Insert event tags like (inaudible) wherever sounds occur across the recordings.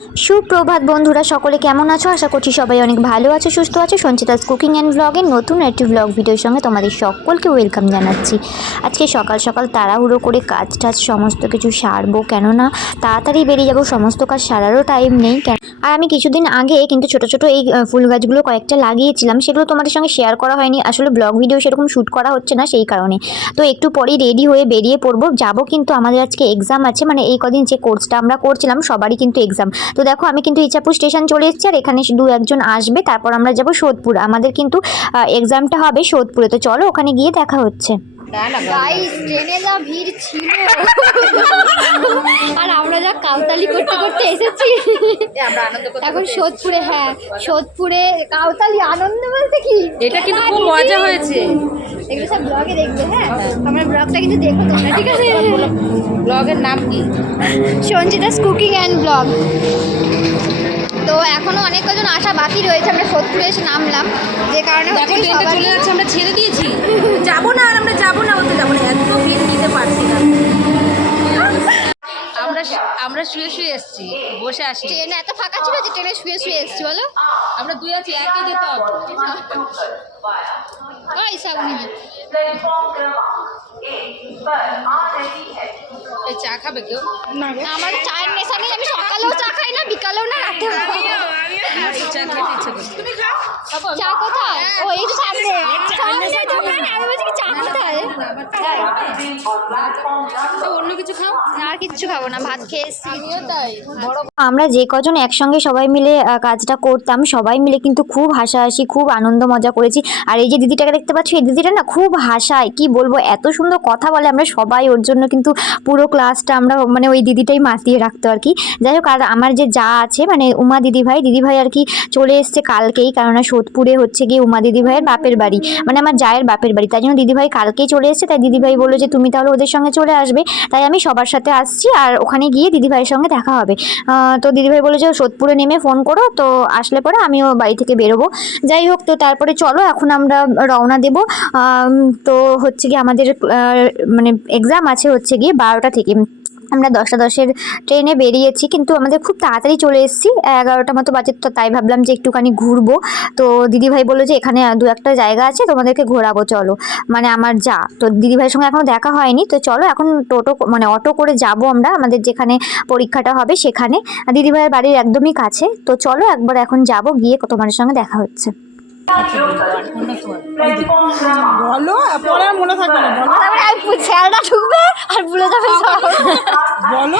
সুপ্রভাত বন্ধুরা, সকলে কেমন আছো? আশা করছি সবাই অনেক ভালো আছো, সুস্থ আছো। সঞ্চিতাস কুকিং অ্যান্ড ব্লগের নতুন একটি ব্লগ ভিডিওর সঙ্গে তোমাদের সকলকে ওয়েলকাম জানাচ্ছি। আজকে সকাল সকাল তাড়াহুড়ো করে কাজ টাজ সমস্ত কিছু সারবো, কেননা তাড়াতাড়ি বেরিয়ে যাব, সমস্ত কাজ সারারও টাইম নেই। কেন আর আমি কিছুদিন আগে কিন্তু ছোট ছোট এই ফুল গাছগুলো কয়েকটা লাগিয়েছিলাম, সেগুলো তোমাদের সঙ্গে শেয়ার করা হয়নি। আসলে ব্লগ ভিডিও সেরকম শ্যুট করা হচ্ছে না সেই কারণে। তো একটু পরেই রেডি হয়ে বেরিয়ে পড়ব। যাব কিন্তু আমাদের আজকে এক্সাম আছে মানে এই কদিন যে কোর্সটা আমরা করছিলাম, সবারই কিন্তু এক্সাম তো দেখো, আমি কিন্তু ইচ্ছাপুর স্টেশন চলে এসেছি আর এখানে দু একজন আসবে। তারপর আমরা যাব সোদপুর। আমাদের কিন্তু এক্সামটা হবে সোদপুরে। তো চলো, ওখানে গিয়ে দেখা হচ্ছে। গাইস ট্রেনে যা ভিড় ছিল। আর আমরা যা কাউতালি করতে করতে এসেছি। এখন সোদপুরে হ্যাঁ সোদপুরে কাউতালি আনন্দ বলতে কি? এটা কিন্তু খুব মজা হয়েছে। এগুলো সব ব্লগে দেখবে হ্যাঁ। আমার ব্লগটা কিন্তু দেখো তোমরা ঠিক আছে? ব্লগের নাম কি? সঞ্চিতাস কুকিং অ্যান্ড ব্লগ তো এখনও অনেক কজন আসা বাকি রয়েছে আমরা সোদপুরে এসে নামলাম। যে কারণে দেখো ট্রেনটা চলে যাচ্ছে আমরা ছেড়ে দিয়েছি। যাব না আর আমরা যাব না বলতে যাব না এত ভিড় নিতে পারছি না। আমরা শুয়ে শুয়ে এসেছি বসে আসি ট্রেন এত ফাঁকা ছিল যে ট্রেনে শুয়ে শুয়ে এসছি বলো। আমরা দুই আছি একই যেতে হবে। ওই চা খাবে কেউ? আমার চায়ের নেশা নেই আমি সকালেও চা খাই না বিকালেও না রাতেও না। চা খেতে ইচ্ছে করছে। তুমি খাও? চা কোথায়? ও এই তো সামনে সামনে দোকান আমি বলছি কি চা কোথায় তো আমরা যে কজন একসঙ্গে সবাই মিলে কাজটা করতাম, সবাই মিলে কিন্তু খুব হাসাহাসি, খুব আনন্দ মজা করেছি। আর এই যে দিদিটাকে দেখতে পাচ্ছি, এই দিদিটা না খুব হাসায়। কি বলব, এত সুন্দর কথা বলে আমরা সবাই, ওর জন্য কিন্তু পুরো ক্লাসটা আমরা মানে ওই দিদিটাই মাতিয়ে রাখতো আর কি। যাই হোক আমার যে যা আছে মানে উমা দিদিভাই দিদিভাই আর কি চলে এসছে কালকেই, কেননা সোদপুরে হচ্ছে গিয়ে উমা দিদিভাইয়ের বাপের বাড়ি। মানে আমার জায়ের বাপের বাড়ি, তাই জন্য দিদিভাই কালকেই চলে তাই দিদিভাই বলল যে তুমি তাহলে ওদের সঙ্গে চলে আসবে। তাই আমি সবার সাথে আসছি আর ওখানে গিয়ে দিদিভাইয়ের সঙ্গে দেখা হবে। তো দিদিভাই বলে যে সোদপুরে নেমে ফোন করো, তো আসলে পরে আমিও বাড়ি থেকে বেরোবো। যাই হোক, তো তারপরে চলো, এখন আমরা রওনা দেব। তো হচ্ছে গিয়ে আমাদের মানে এক্সাম আছে হচ্ছে গিয়ে বারোটা থেকে। আমরা দশটা দশের ট্রেনে বেরিয়েছি, কিন্তু আমাদের খুব তাড়াতাড়ি চলে এসেছি। এগারোটা মতো বাজে তো তাই ভাবলাম যে একটুখানি ঘুরবো। তো দিদিভাই বলল যে এখানে দু একটা জায়গা আছে, তোমাদেরকে ঘোরাবো, চলো। মানে আমার যা। তো দিদিভাইয়ের সঙ্গে এখনও দেখা হয়নি, তো চলো এখন টোটো মানে অটো করে যাব আমরা। আমাদের যেখানে পরীক্ষাটা হবে সেখানে। দিদিভাইয়ের বাড়ির একদমই কাছে। তো চলো একবার এখন যাব, গিয়ে তোমার সঙ্গে দেখা হচ্ছে। বলো পরে আর মনে থাকবে না বলো। স্যালটা ঢুকবে আর ভুলে যাবে সব। বলো।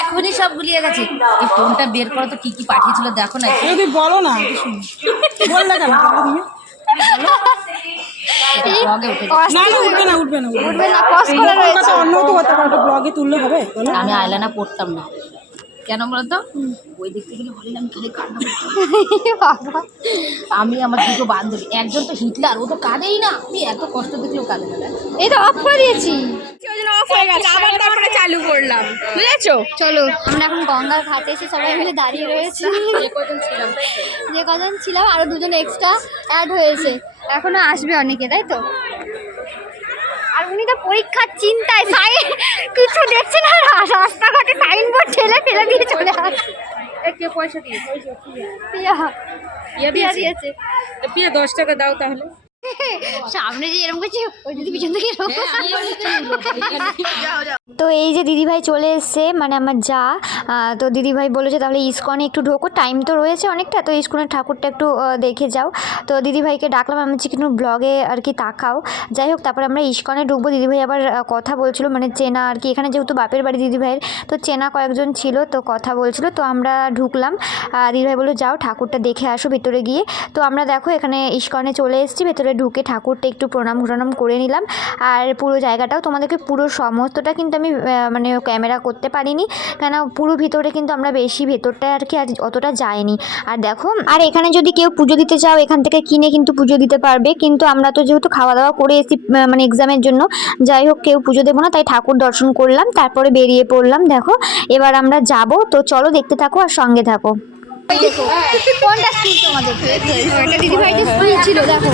এখনই সব গুলিয়ে গেছে। এই ফোনটা বের করো তো কি কি পাঠিয়েছিল দেখো না। তুই বলো না বললে কেন? তুমি। আমি আইলানা পড়তাম না। কেন বলতো? ওই দেখতে গেলে বলেন আমি খালি কান্না (laughs) বাবা। আমি আমার দুটো বান্ধবী একজন তো হিটলার ও তো কাঁদেই না। আমি এত কষ্ট দেখলেও কাঁদে না এই তো অফ করে দিয়েছি চলো আমরা এখন গঙ্গার ঘাটে এসে সবাই মিলে দাঁড়িয়ে রয়েছি। যে কজন ছিলাম আরও দুজন এক্সট্রা অ্যাড হয়েছে। এখনও আসবে অনেকে তাই তো? আর উনি তো পরীক্ষার চিন্তায় সাইন কিছু দেখছে না। রাস্তাঘাটে সাইনবোর্ড ঠেলে ফেলে দিয়ে চলে আসছে কে পয়সা দিয়ে পিয়া। ইয়ে পিয়া দিয়েছে? পিয়া দশ টাকা দাও তাহলে। সামনে যে এরকম করছে ওই যদি পিছন থেকে এরকম (laughs) তো এই যে দিদিভাই চলে এসছে মানে আমার যা তো দিদিভাই বলে যে তাহলে ইস্কনে একটু ঢোকো টাইম তো রয়েছে অনেকটা, তো ইস্কনের ঠাকুরটা একটু দেখে যাও। তো দিদিভাইকে ডাকলাম, আমি বলছি কিন্তু ব্লগে আর কি তাকাও। যাই হোক, তারপর আমরা ইস্কনে ঢুকবো, দিদিভাই আবার কথা বলছিল মানে চেনা আর কি, এখানে যেহেতু বাপের বাড়ি দিদিভাইয়ের, তো চেনা কয়েকজন ছিল, তো কথা বলছিল, তো আমরা ঢুকলাম। দিদিভাই বলল, যাও, ঠাকুরটা দেখে আসো ভেতরে গিয়ে। তো আমরা দেখো, এখানে ইস্কনে চলে এসেছি, ভেতরে ঢুকে ঠাকুরটা একটু প্রণাম প্রণাম করে নিলাম। আর পুরো জায়গাটাও তোমাদেরকে পুরো সমস্তটা কিন্তু আমি মানে ক্যামেরা করতে পারিনি। কেন? পুরো ভিতরে কিন্তু আমরা বেশি ভেতরটা আর কি আর অতটা যায়নি আর দেখো আর এখানে যদি কেউ পুজো দিতে চাও এখান থেকে কিনে কিন্তু পুজো দিতে পারবে। কিন্তু আমরা তো যেহেতু খাওয়া দাওয়া করে এসেছি আহ, মানে এক্সামের জন্য যাই হোক কেউ পুজো দেবো না তাই ঠাকুর দর্শন করলাম তারপরে বেরিয়ে পড়লাম। দেখো এবার আমরা যাব। তো চলো দেখতে থাকো আর সঙ্গে থাকো। কোনটা স্কুল তোমাদের? দিদিভাইটা স্কুল ছিল দেখো।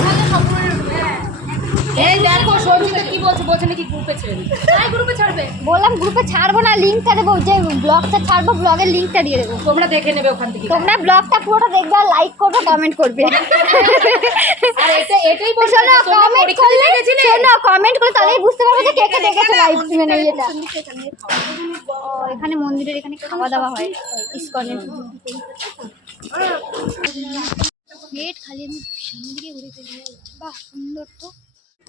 এই দেখো সঞ্জিতা কি বলছে? বলছে নাকি গ্রুপে ছেড়ে দিতে গ্রুপে ছাড়বে? বললাম গ্রুপে ছাড়বো না লিঙ্কটা দেবো যে ব্লগটা ছাড়বো ব্লগের লিঙ্কটা দিয়ে দেবো। তোমরা দেখে নেবে ওখান থেকে। তোমরা ব্লগটা পুরোটা দেখবে আর লাইক করবে কমেন্ট করবে। আর এটা এটাই বলছে শোনো কমেন্ট করলে শোনো কমেন্ট করলে তাহলেই বুঝতে পারবে যে কে কে দেখেছে লাইভ মানে এটা। এখানে মন্দিরের এখানে খাওয়া দাওয়া হয় ইসকনের। গেট খালি আমি সামনে দিকে ঘুরে ফেলি। বাহ সুন্দর তো।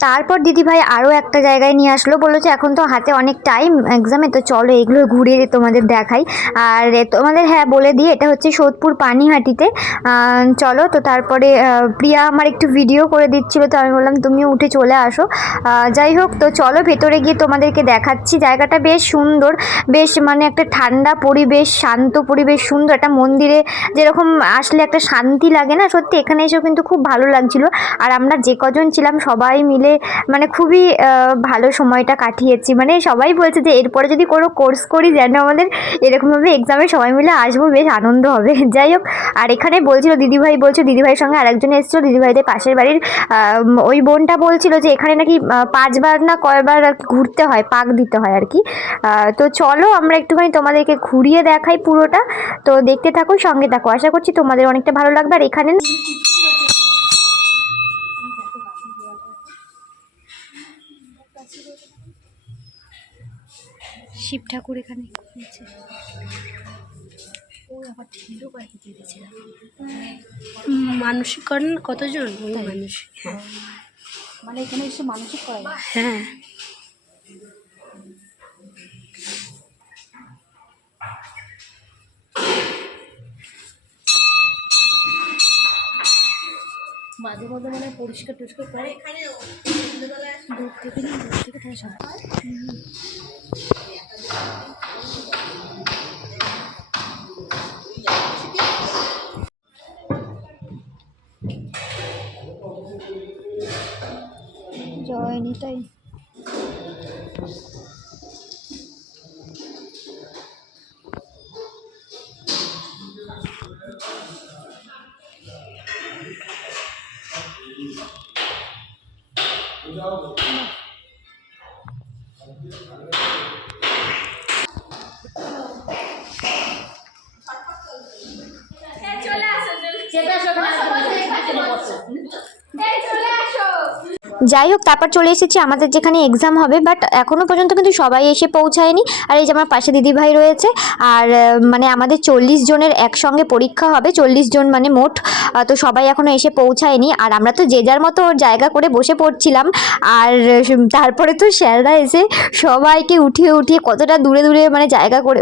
তারপর দিদিভাই আরও একটা জায়গায় নিয়ে আসলো বলল যে এখন তো হাতে অনেক টাইম এক্সামে তো চলো, এগুলো ঘুরে তোমাদের দেখাই। আর তোমাদের হ্যাঁ বলে দিই, এটা হচ্ছে সোদপুর পানিহাটিতে। চলো তো তারপরে প্রিয়া আমার একটু ভিডিও করে দিচ্ছিল, তো আমি বললাম তুমিও উঠে চলে আসো। যাই হোক, তো চলো ভেতরে গিয়ে তোমাদেরকে দেখাচ্ছি। জায়গাটা বেশ সুন্দর, বেশ মানে একটা ঠান্ডা পরিবেশ, শান্ত পরিবেশ, সুন্দর একটা মন্দিরে যেরকম আসলে একটা শান্তি লাগে না, সত্যি এখানে এসেও কিন্তু খুব ভালো লাগছিল। আর আমরা যে কজন ছিলাম সবাই মিলে মানে খুবই ভালো সময়টা কাটিয়েছি। মানে সবাই বলছে যে, এরপরে যদি কোনো কোর্স করি, যেন আমাদের এরকমভাবে এক্সামে সবাই মিলে আসব, বেশ আনন্দ হবে। (laughs) যাই হোক, আর এখানে বলছিল, দিদিভাই বলছে, দিদিভাইয়ের সঙ্গে আরেকজন এসেছিল, দিদিভাইদের পাশের বাড়ির ওই বোনটা বলছিল যে, এখানে নাকি পাঁচবার না কয়বার আর ঘুরতে হয়, পাক দিতে হয় আর কি। তো চলো আমরা একটুখানি তোমাদেরকে ঘুরিয়ে দেখাই পুরোটা। তো দেখতে থাকো, সঙ্গে থাকো। আশা করছি তোমাদের অনেকটা ভালো লাগবে। আর এখানে শিব ঠাকুর এখানে। মানসিক করেন কতজন? মানুষ মানে এখানে এসে মানসিক করা হ্যাঁ। মাঝে মধ্যে মানে পরিষ্কার টরিষ্কার করে। দূর থেকে দূর থেকে সব rồi đi tây. যাই হোক, তারপর চলে এসেছি। আমাদের যেখানে এক্সাম হবে বাট এখনও পর্যন্ত কিন্তু সবাই এসে পৌঁছায়নি। আর এই যে আমার পাশে দিদিভাই রয়েছে, আর মানে আমাদের চল্লিশ জনের একসঙ্গে পরীক্ষা হবে, চল্লিশ জন মানে মোট তো সবাই এখনও এসে পৌঁছায়নি। আর আমরা তো যে যার মতো জায়গা করে বসে পড়ছিলাম। আর তারপরে তো স্যাররা এসে সবাইকে উঠিয়ে উঠিয়ে কতটা দূরে দূরে মানে জায়গা করে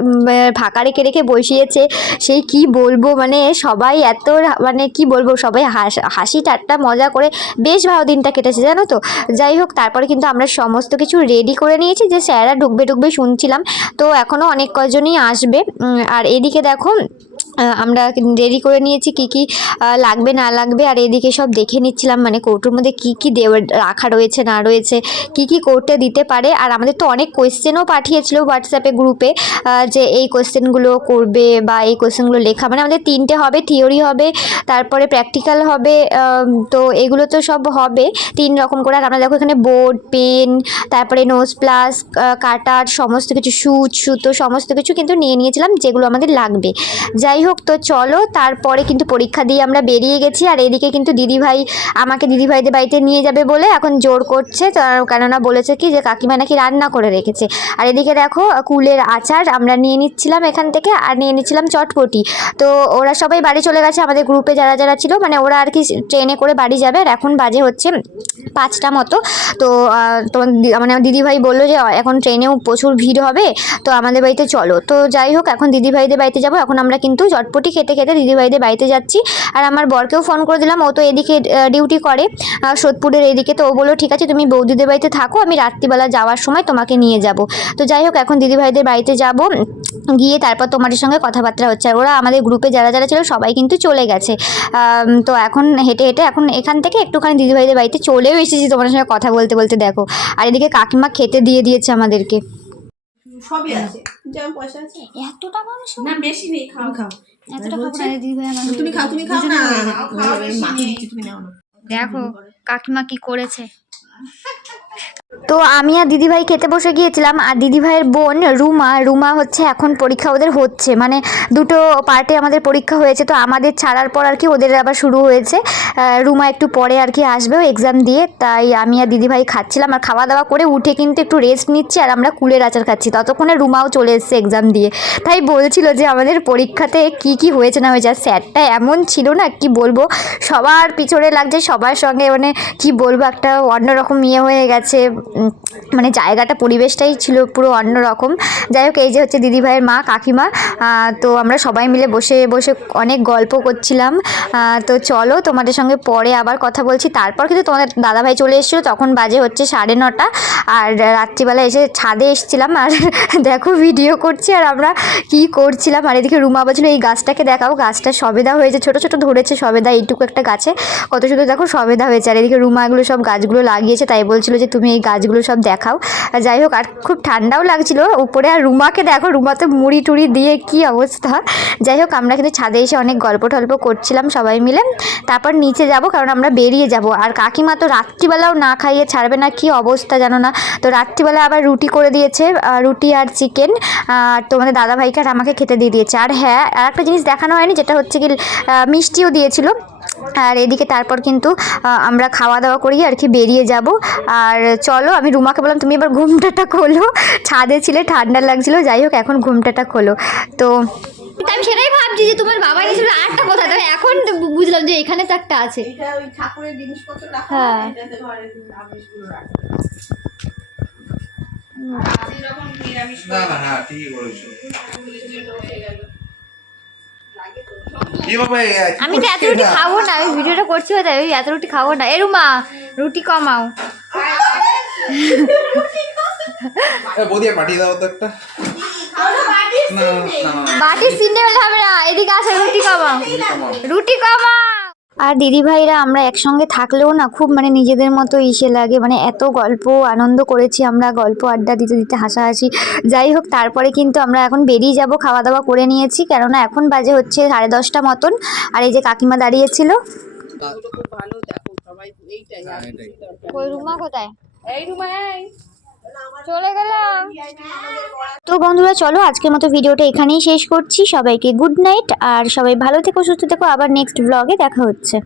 ফাঁকা রেখে রেখে বসিয়েছে। সেই কি বলব মানে সবাই এত মানে কি বলব, সবাই হাস, হাসি ঠাট্টা, মজা করে বেশ ভালো দিনটা কেটেছে। জানো তো? যাই হোক, তারপরে কিন্তু আমরা সমস্ত কিছু রেডি করে নিয়েছি, যে স্যাররা ঢুকবে ঢুকবে শুনছিলাম। তো এখনও অনেক কজনই আসবে। আর এদিকে দেখো আমরা রেডি করে নিয়েছি কি কি লাগবে, না লাগবে। আর এদিকে সব দেখে নিচ্ছিলাম মানে কৌটোর মধ্যে কি কি দেওয়ার রাখা রয়েছে, না রয়েছে, কি কি করতে দিতে পারে। আর আমাদের তো অনেক কোয়েশ্চেনও পাঠিয়েছিল হোয়াটসঅ্যাপে গ্রুপে যে এই কোয়েশ্চেনগুলো করবে বা এই কোয়েশ্চেনগুলো লেখা মানে আমাদের তিনটে হবে থিওরি হবে, তারপরে প্র্যাকটিক্যাল হবে তো এগুলো তো সব হবে। তিন রকম করে, আর আমরা দেখো এখানে বোর্ড পেন তারপরে নোজ প্লাস কাটার সমস্ত কিছু সুচ সুতো, সমস্ত কিছু কিন্তু নিয়ে নিয়েছিলাম, যেগুলো আমাদের লাগবে। যাই হোক, তো চলো, তারপরে কিন্তু পরীক্ষা দিয়ে আমরা বেরিয়ে গেছি। আর এদিকে কিন্তু দিদিভাই আমাকে দিদিভাইদের বাড়িতে নিয়ে যাবে বলে এখন জোর করছে। কেননা বলেছে কি যে, কাকিমা নাকি রান্না করে রেখেছে। আর এদিকে দেখো, কুলের আচার আমরা নিয়ে নিচ্ছিলাম এখান থেকে, আর নিয়ে নিচ্ছিলাম চটপটি। তো ওরা সবাই বাড়ি চলে গেছে, আমাদের গ্রুপে যারা যারা ছিল মানে ওরা আর কি ট্রেনে করে বাড়ি যাবে। আর এখন বাজে হচ্ছে পাঁচটা মতো। তো তোমার মানে দিদিভাই বলল যে, এখন ট্রেনেও প্রচুর ভিড় হবে, তো আমাদের বাড়িতে চলো। তো যাই হোক, এখন দিদিভাইদের বাড়িতে যাব। এখন আমরা কিন্তু চটপটি খেতে খেতে দিদিভাইদের বাড়িতে যাচ্ছি। আর আমার বরকেও ফোন করে দিলাম, ও তো এদিকে ডিউটি করে। সোদপুরের এদিকে তো ও বলল, ঠিক আছে, তুমি বৌদিদের বাড়িতে থাকো, আমি রাত্রিবেলা যাওয়ার সময় তোমাকে নিয়ে যাব। তো যাই হোক, এখন দিদিভাইদের বাড়িতে যাব। গিয়ে তারপর তোমাদের সঙ্গে কথাবার্তা হচ্ছে। আর ওরা আমাদের গ্রুপে যারা যারা ছিল, সবাই কিন্তু চলে গেছে। তো এখন হেঁটে হেঁটে এখন এখান থেকে একটুখানি দিদিভাইদের বাড়িতে চলেও এসেছি তোমাদের সঙ্গে কথা বলতে বলতে, দেখো। আর এদিকে কাকিমা খেতে দিয়ে দিয়েছে আমাদেরকে। সবই আছে। যেমন পয়সা আছে। এতটা মানুষ না বেশি নেই খাও। খাও। এত টাকা না দিদি ভাই আমার তুমি খাও তুমি খাও না। মাকে দিচ্ছি তুমি নাও না। দেখো কাকিমা কি করেছে? (laughs) তো আমি আর দিদিভাই খেতে বসে গিয়েছিলাম, আর দিদিভাইয়ের বোন রুমা রুমা হচ্ছে এখন পরীক্ষা ওদের হচ্ছে। মানে দুটো পার্টে আমাদের পরীক্ষা হয়েছে, তো আমাদের ছাড়ার পর আর কি ওদের আবার শুরু হয়েছে। রুমা একটু পরে আর কি আসবে এক্সাম দিয়ে, তাই আমি আর দিদিভাই খাচ্ছিলাম। আর খাওয়া দাওয়া করে উঠে কিন্তু একটু রেস্ট নিচ্ছি, আর আমরা কুলের আচার খাচ্ছি। ততক্ষণে রুমাও চলে এসেছে এক্সাম দিয়ে। তাই বলছিল যে আমাদের পরীক্ষাতে কি কি হয়েছে না হয়েছে, আর স্যারটা এমন ছিল না, কি বলব? সবার পিছনে লাগছে, সবার সঙ্গে মানে কি বলব, একটা অন্যরকম ইয়ে হয়ে গেছে। মানে জায়গাটা, পরিবেশটাই ছিল পুরো অন্যরকম। যাই হোক, এই যে হচ্ছে দিদিভাইয়ের মা, কাকিমা তো আমরা সবাই মিলে বসে বসে অনেক গল্প করছিলাম। তো চলো, তোমাদের সঙ্গে পরে আবার কথা বলছি। তারপর কিন্তু তোমাদের দাদাভাই চলে এসেছিল, তখন বাজে হচ্ছে সাড়ে নটা। আর রাত্রিবেলা এসে ছাদে এসেছিলাম, আর (laughs) দেখো ভিডিও করছি, আর আমরা কি করছিলাম। আর এদিকে রুমা বলছিল, এই গাছটাকে দেখাও, গাছটা সবেদা হয়েছে, ছোট ছোট ধরেছে সবেদা, এইটুকু একটা গাছে। কত শুধু দেখো সবেদা হয়েছে। আর এদিকে রুমা এগুলো সব গাছগুলো লাগিয়েছে, তাই বলছিল যে, তুমি এই গাছগুলো সব দেখাও। যাই হোক, আর খুব ঠান্ডাও লাগছিল। উপরে আর রুমাকে দেখো, রুমাতে মুড়ি টুড়ি দিয়ে কি অবস্থা। যাই হোক, আমরা কিন্তু ছাদে এসে অনেক গল্প টল্প করছিলাম সবাই মিলে। তারপর নিচে যাব, কারণ আমরা বেরিয়ে যাব। আর কাকিমা তো রাত্রিবেলাও না খাইয়ে ছাড়বে না, কি অবস্থা জানো না? তো রাত্রিবেলা আবার রুটি করে দিয়েছে রুটি আর চিকেন। আর তোমাদের দাদা ভাইকে আর আমাকে খেতে দিয়ে দিয়েছে। আর হ্যাঁ আর একটা জিনিস দেখানো হয়নি, যেটা হচ্ছে কি মিষ্টিও দিয়েছিল। আর এদিকে তারপর কিন্তু আমরা খাওয়া দাওয়া করি আর কি বেরিয়ে যাব। আর চলো আমি রুমাকে বললাম তুমি এবার ঘুমটাটা খোলো। ছাদে ছিলে ঠান্ডা লাগছিল যাই হোক এখন ঘুমটাটা খোলো। তো আমি সেটাই ভাবছি যে তোমার বাবা গেছিল আরেকটা কোথায় তবে এখন তো বুঝলাম যে এখানে তো একটা আছে। হ্যাঁ। না না হ্যাঁ বলেছ আমি তো এত রুটি খাব না আমি ভিডিওটা করছি হতে ওই এত রুটি খাব না। এ রুমা রুটি কমাও। বাটি বৌদি পাঠিয়ে দাও তো একটা। না না না বাটির সিন্ডে হবে না এদিকে আসে রুটি কমাও। রুটি কমাও। আর দিদিভাইরা আমরা একসঙ্গে থাকলেও না খুব মানে নিজেদের মতো ইসে লাগে। মানে এত গল্প আনন্দ করেছি আমরা গল্প আড্ডা দিতে দিতে হাসাহাসি। যাই হোক তারপরে কিন্তু আমরা এখন বেরিয়ে যাব খাওয়া দাওয়া করে নিয়েছি। কেননা এখন বাজে হচ্ছে সাড়ে দশটা মতন। আর এই যে কাকিমা দাঁড়িয়েছিল। হ্যাঁ, এটাই। কই রুমা কোথায়? এই রুমা চলে গেলাম। তো বন্ধুরা, চলো আজকের মতো ভিডিওটা এখানেই শেষ করছি। সবাইকে গুড নাইট আর সবাই ভালো থেকো, সুস্থ থেকো। আবার নেক্সট ব্লগে দেখা হচ্ছে।